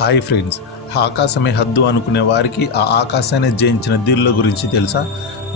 Hi friends ఆకాశమే హద్దు అనుకునే వారికి ఆ ఆకాశాన్ని జయించిన ధీరుల గురించి తెలుసా?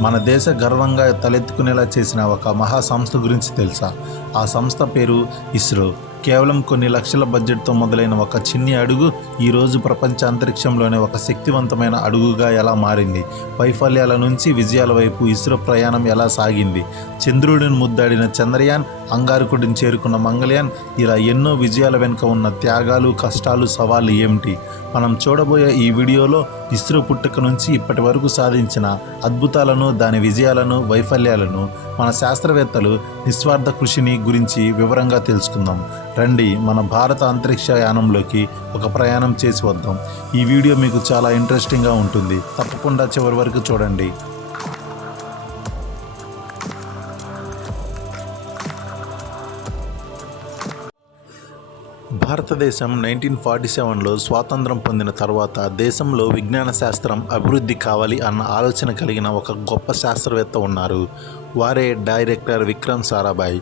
మన దేశ గర్వంగా తలెత్తుకునేలా చేసిన ఒక మహా సంస్థ గురించి తెలుసా? ఆ సంస్థ పేరు ఇస్రో. కేవలం కొన్ని లక్షల బడ్జెట్తో మొదలైన ఒక చిన్ని అడుగు ఈరోజు ప్రపంచ అంతరిక్షంలోనే ఒక శక్తివంతమైన అడుగుగా ఎలా మారింది? వైఫల్యాల నుంచి విజయాల వైపు ఇస్రో ప్రయాణం ఎలా సాగింది? చంద్రుడిని ముద్దాడిన చంద్రయాన్ అంగారకుడిని చేరుకున్న మంగళయాన్ ఇలా ఎన్నో విజయాల వెనుక ఉన్న త్యాగాలు కష్టాలు సవాళ్ళు ఏమిటి? మనం చూడబోయే ఈ వీడియోలో ఇస్రో పుట్టుక నుంచి ఇప్పటి వరకు సాధించిన అద్భుతాలను దాని విజయాలను వైఫల్యాలను మన శాస్త్రవేత్తలు నిస్వార్థ కృషిని గురించి వివరంగా తెలుసుకుందాం. రండి మన భారత అంతరిక్ష యానంలోకి ఒక ప్రయాణం చేసి వద్దాం. ఈ వీడియో మీకు చాలా ఇంట్రెస్టింగ్గా ఉంటుంది. తప్పకుండా చివరి వరకు చూడండి. భారతదేశం నైన్టీన్ ఫార్టీ సెవెన్లో స్వాతంత్రం పొందిన తర్వాత దేశంలో విజ్ఞాన శాస్త్రం అభివృద్ధి కావాలి అన్న ఆలోచన కలిగిన ఒక గొప్ప శాస్త్రవేత్త ఉన్నారు. వారే డైరెక్టర్ విక్రమ్ సారాభాయ్.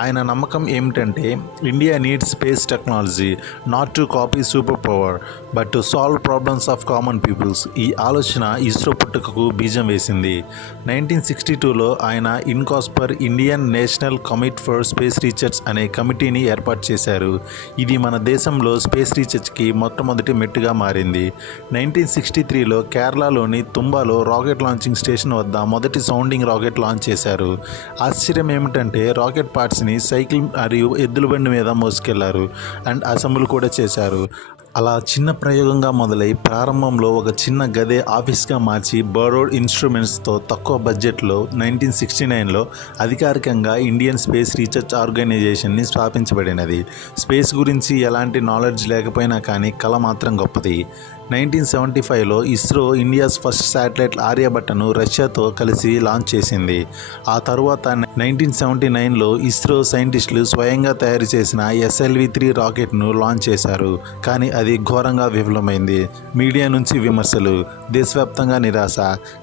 ఆయన నమ్మకం ఏమిటంటే India needs space technology not to copy super power but to solve problems of common peoples. ఈ ఆలోచన ఇస్రో పుట్టుకకు బీజం వేసింది. నైన్టీన్ సిక్స్టీ టూలో ఆయన INCOSPAR Indian national committee for space research అనే కమిటీని ఏర్పాటు చేశారు. ఇది మన దేశంలో స్పేస్ రీసెర్చ్కి మొట్టమొదటి మెట్టుగా మారింది. నైన్టీన్ సిక్స్టీ త్రీలో కేరళలోని తుంబాలో రాకెట్ లాంచింగ్ స్టేషన్ వద్ద మొదటి సౌండింగ్ రాకెట్ లాంచ్ చేశారు. ఆశ్చర్యం ఏమిటంటే రాకెట్ పార్ట్స్ని సైకిల్ మరియు ఎద్దుల బండి మీద మోసుకెళ్ళారు అండ్ అసెంబ్లీ కూడా చేశారు. అలా చిన్న ప్రయోగంగా మొదలై ప్రారంభంలో ఒక చిన్న గదే ఆఫీస్గా మార్చి బరోడ్ ఇన్స్ట్రుమెంట్స్తో తక్కువ బడ్జెట్లో నైన్టీన్ సిక్స్టీ నైన్లో అధికారికంగా ఇండియన్ స్పేస్ రీసెర్చ్ ఆర్గనైజేషన్ని స్థాపించబడినది. స్పేస్ గురించి ఎలాంటి నాలెడ్జ్ లేకపోయినా కానీ కళ మాత్రం గొప్పది. నైన్టీన్ సెవెంటీ ఫైవ్లో ఇస్రో ఇండియాస్ ఫస్ట్ శాటిలైట్ ఆర్యభట్టను రష్యాతో కలిసి లాంచ్ చేసింది. ఆ తరువాత నైన్టీన్ సెవెంటీ నైన్లో ఇస్రో సైంటిస్టులు స్వయంగా తయారు చేసిన ఎస్ఎల్వి త్రీ రాకెట్ను లాంచ్ చేశారు. కానీ అది ఘోరంగా విఫలమైంది. మీడియా నుంచి విమర్శలు దేశవ్యాప్తంగా నిరాశ.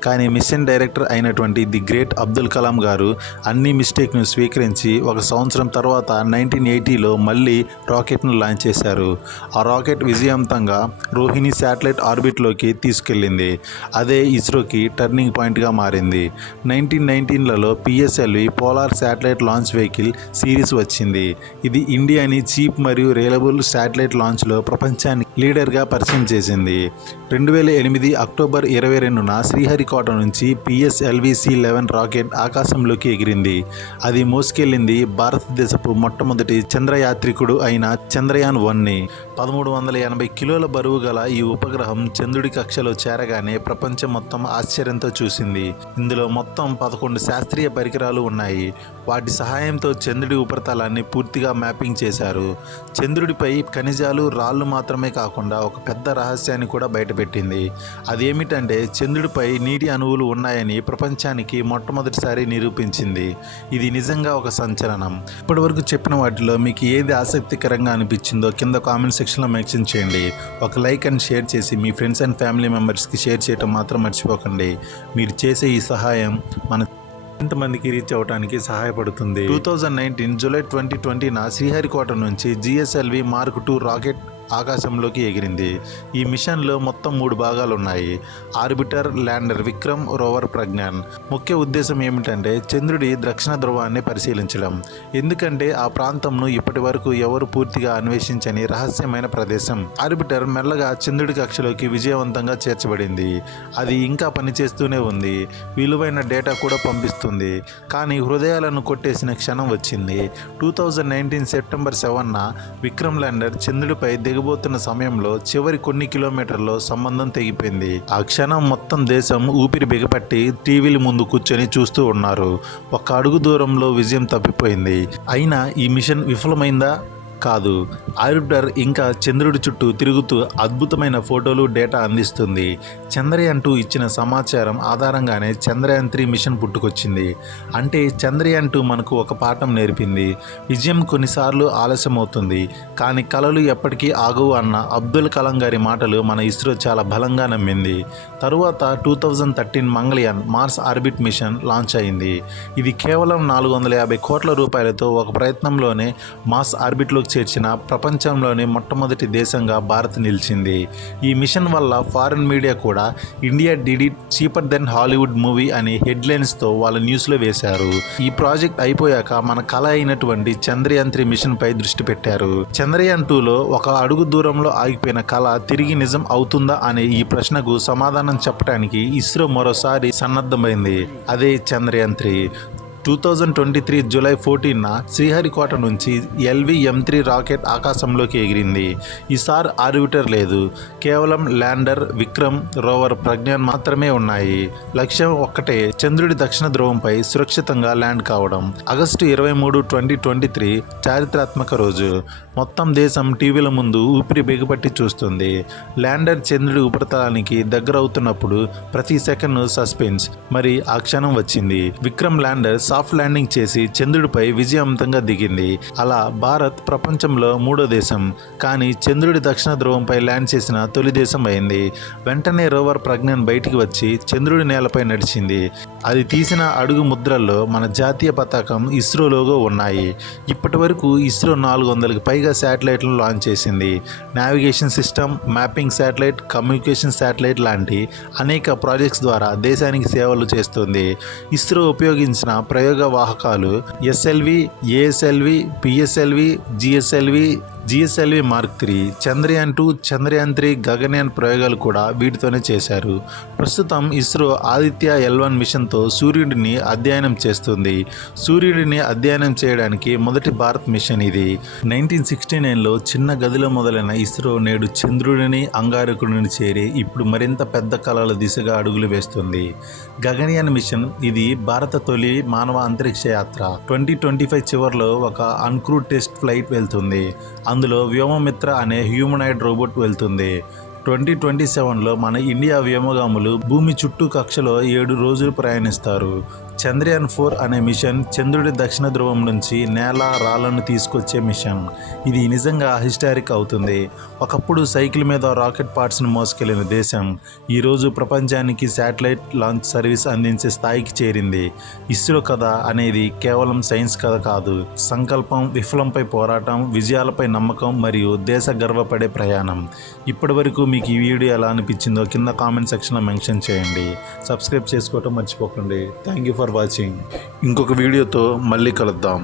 కానీ మిషన్ డైరెక్టర్ అయినటువంటి ది గ్రేట్ అబ్దుల్ కలాం గారు అన్ని మిస్టేక్ను స్వీకరించి ఒక సంవత్సరం తర్వాత నైన్టీన్ ఎయిటీలో మళ్ళీ రాకెట్ను లాంచ్ చేశారు. ఆ రాకెట్ విజయవంతంగా రోహిణి శాటిలైట్ ఆర్బిట్లోకి తీసుకెళ్ళింది. అదే ఇస్రోకి టర్నింగ్ పాయింట్గా మారింది. Nineteen నైన్టీన్లలో PSLV polar satellite launch vehicle series వచ్చింది. ఇది ఇండియాని చీప్ మరియు రియలబుల్ శాటిలైట్ లాంచ్లో ప్రపంచానికి లీడర్గా పరిచయం చేసింది. రెండు వేల ఎనిమిది అక్టోబర్ ఇరవై రెండున శ్రీహరికోట నుంచి పిఎస్ఎల్విసి లెవెన్ రాకెట్ ఆకాశంలోకి ఎగిరింది. అది మోసుకెళ్ళింది భారతదేశపు మొట్టమొదటి చంద్రయాత్రికుడు అయిన చంద్రయాన్ వన్ని. పదమూడు వందల ఎనభై కిలోల బరువు గల ఈ ఉపగ్రహం చంద్రుడి కక్షలో చేరగానే ప్రపంచం మొత్తం ఆశ్చర్యంతో చూసింది. ఇందులో మొత్తం పదకొండు శాస్త్రీయ పరికరాలు ఉన్నాయి. వాటి సహాయంతో చంద్రుడి ఉపరితలాన్ని పూర్తిగా మ్యాపింగ్ చేశారు. చంద్రుడిపై ఖనిజాలు రాళ్ళు మాత్రమే కాకుండా ఒక పెద్ద రహస్యాన్ని కూడా బయటపెట్టింది. అదేమిటంటే చంద్రుడిపై నీటి అణువులు ఉన్నాయని ప్రపంచానికి మొట్టమొదటిసారి నిరూపించింది. ఇది నిజంగా ఒక సంచలనం. ఇప్పటివరకు చెప్పిన వాటిలో మీకు ఏది ఆసక్తికరంగా అనిపించిందో కింద కామెంట్ సెక్షన్లో మెన్షన్ చేయండి. ఒక లైక్ అండ్ షేర్ చేసి మీ ఫ్రెండ్స్ అండ్ ఫ్యామిలీ మెంబర్స్కి షేర్ చేయడం మాత్రం మర్చిపోకండి. మీరు చేసే ఈ సహాయం మన ఎంతమందికి రీచ్ అవడానికి సహాయపడుతుంది. Two thousand nineteen July twenty ట్వంటీన Sriharikota నుంచి జిఎస్ఎల్వి మార్క్ టూ రాకెట్ ఆకాశంలోకి ఎగిరింది. ఈ మిషన్లో మొత్తం మూడు భాగాలు ఉన్నాయి orbiter lander Vikram rover Pragyan. ముఖ్య ఉద్దేశం ఏమిటంటే చంద్రుడి దక్షిణ ధ్రువాన్ని పరిశీలించడం. ఎందుకంటే ఆ ప్రాంతంను ఇప్పటి వరకు ఎవరు పూర్తిగా అన్వేషించని రహస్యమైన ప్రదేశం. ఆర్బిటర్ మెల్లగా చంద్రుడి కక్షలోకి విజయవంతంగా చేర్చబడింది. అది ఇంకా పనిచేస్తూనే ఉంది. విలువైన డేటా కూడా పంపిస్తుంది. కానీ హృదయాలను కొట్టేసిన క్షణం వచ్చింది. టూ థౌజండ్ నైన్టీన్ సెప్టెంబర్ సెవెన్న విక్రమ్ ల్యాండర్ చంద్రుడిపై దిగబోతున్న సమయంలో చివరి కొన్ని కిలోమీటర్లో సంబంధం తెగిపోయింది. ఆ క్షణం మొత్తం దేశం ఊపిరి బిగపట్టి టీవీల ముందు కూర్చొని చూస్తూ ఉన్నారు. ఒక అడుగు దూరంలో విజయం తప్పిపోయింది. అయినా ఈ మిషన్ విఫలమైందా? కాదు. ఆర్బిటర్ ఇంకా చంద్రుడి చుట్టూ తిరుగుతూ అద్భుతమైన ఫోటోలు డేటా అందిస్తుంది. చంద్రయాన్ టూ ఇచ్చిన సమాచారం ఆధారంగానే చంద్రయాన్ త్రీ మిషన్ పుట్టుకొచ్చింది. అంటే చంద్రయాన్ టూ మనకు ఒక పాఠం నేర్పింది. విజయం కొన్నిసార్లు ఆలస్యం అవుతుంది కానీ కలలు ఎప్పటికీ ఆగవు అన్న అబ్దుల్ కలాం గారి మాటలు మన ఇస్రో చాలా బలంగా నమ్మింది. తరువాత two thousand thirteen Mangalyaan Mars orbit mission launch అయింది. ఇది కేవలం నాలుగు వందల యాభై కోట్ల రూపాయలతో ఒక ప్రయత్నంలోనే మార్స్ ఆర్బిట్లోకి చేర్చిన ప్రపంచంలోని మొట్టమొదటి దేశంగా భారత్ నిలిచింది. ఈ మిషన్ వల్ల ఫారిన్ మీడియా కూడా India did cheaper than Hollywood movie అనే హెడ్లైన్స్తో వాళ్ళ న్యూస్లో వేశారు. ఈ ప్రాజెక్ట్ అయిపోయాక మన కళ అయినటువంటి చంద్రయాన్ త్రీ మిషన్ పై దృష్టి పెట్టారు. చంద్రయాన్ టూలో ఒక అడుగు దూరంలో ఆగిపోయిన కళ తిరిగి నిజం అవుతుందా అనే ఈ ప్రశ్నకు సమాధానం చెప్పడానికి ఇస్రో మరోసారి సన్నద్ధమైంది. అదే Chandrayaan three two thousand twenty three July ఫోర్టీన్న Sriharikota నుంచి ఎల్వి ఎం త్రీ రాకెట్ ఆకాశంలోకి ఎగిరింది. ఈసారి ఆర్బిటర్ లేదు. కేవలం ల్యాండర్ విక్రమ్ రోవర్ ప్రజ్ఞాన్ మాత్రమే ఉన్నాయి. లక్ష్యం ఒక్కటే చంద్రుడి దక్షిణ ధ్రువంపై సురక్షితంగా ల్యాండ్ కావడం. ఆగస్టు ఇరవై మూడు ట్వంటీ ట్వంటీ త్రీ చారిత్రాత్మక రోజు. మొత్తం దేశం టీవీల ముందు ఊపిరి బిగపట్టి చూస్తుంది. ల్యాండర్ చంద్రుడి ఉపరితలానికి దగ్గర అవుతున్నప్పుడు ప్రతి సెకండ్ సస్పెన్స్. మరి ఆ క్షణం వచ్చింది. విక్రమ్ ల్యాండర్ సాఫ్ట్ ల్యాండింగ్ చేసి చంద్రుడిపై విజయవంతంగా దిగింది. అలా భారత్ ప్రపంచంలో మూడో దేశం. కానీ చంద్రుడి దక్షిణ ధ్రువంపై ల్యాండ్ చేసిన తొలి దేశం అయింది. వెంటనే రోవర్ ప్రజ్ఞన్ బయటికి వచ్చి చంద్రుడి నేలపై నడిచింది. అది తీసిన అడుగు ముద్రల్లో మన జాతీయ పతాకం ఇస్రో లోగో ఉన్నాయి. ఇప్పటి వరకు ఇస్రో నాలుగు వందలకు పైగా శాటిలైట్లను లాంచ్ చేసింది. Navigation system mapping satellite communication satellite లాంటి అనేక ప్రాజెక్ట్స్ ద్వారా దేశానికి సేవలు చేస్తుంది. ఇస్రో ఉపయోగించిన ప్రయోగ వాహకాలు SLV ASLV PSLV GSLV GSLV mark three Chandrayaan two Chandrayaan three Gaganyaan ప్రయోగాలు కూడా వీటితోనే చేశారు. ప్రస్తుతం ఇస్రో ఆదిత్య ఎల్ వన్ మిషన్తో సూర్యుడిని అధ్యయనం చేస్తుంది. సూర్యుడిని అధ్యయనం చేయడానికి మొదటి భారత్ మిషన్ ఇది. నైన్టీన్ సిక్స్టీ నైన్లో చిన్న గదిలో మొదలైన ఇస్రో నేడు చంద్రుడిని అంగారకుడిని చేరి ఇప్పుడు మరింత పెద్ద కళల దిశగా అడుగులు వేస్తుంది. గగన్యాన్ మిషన్ ఇది భారత తొలి మానవ అంతరిక్ష యాత్ర. ట్వంటీ ట్వంటీ ఫైవ్ చివరిలో ఒక అన్క్రూ టెస్ట్ ఫ్లైట్ వెళ్తుంది. అందులో వ్యోమమిత్ర అనే హ్యూమనాయిడ్ రోబోట్ వెళ్తుంది. ట్వంటీ ట్వంటీ సెవెన్లో మన ఇండియా వ్యోమగాములు భూమి చుట్టూ కక్షలో ఏడు రోజులు ప్రయాణిస్తారు. చంద్రయాన్ ఫోర్ అనే మిషన్ చంద్రుడి దక్షిణ ధ్రువం నుంచి నేల రాళ్ళను తీసుకొచ్చే మిషన్. ఇది నిజంగా హిస్టారిక్ అవుతుంది. ఒకప్పుడు సైకిల్ మీద రాకెట్ పార్ట్స్ని మోసుకెళ్ళిన దేశం. ఈరోజు ప్రపంచానికి శాటిలైట్ లాంచ్ సర్వీస్ అందించే స్థాయికి చేరింది. ఇస్రో కథ అనేది కేవలం సైన్స్ కథ కాదు. సంకల్పం విఫలంపై పోరాటం విజయాలపై నమ్మకం మరియు దేశ గర్వపడే ప్రయాణం. ఇప్పటివరకు మీకు ఈ వీడియో ఎలా అనిపించిందో కింద కామెంట్ సెక్షన్లో మెన్షన్ చేయండి. సబ్స్క్రైబ్ చేసుకోవటం మర్చిపోకండి. థ్యాంక్ యూ ఫర్ వాచింగ్ ఇంకొక వీడియోతో మళ్ళీ కలుద్దాం.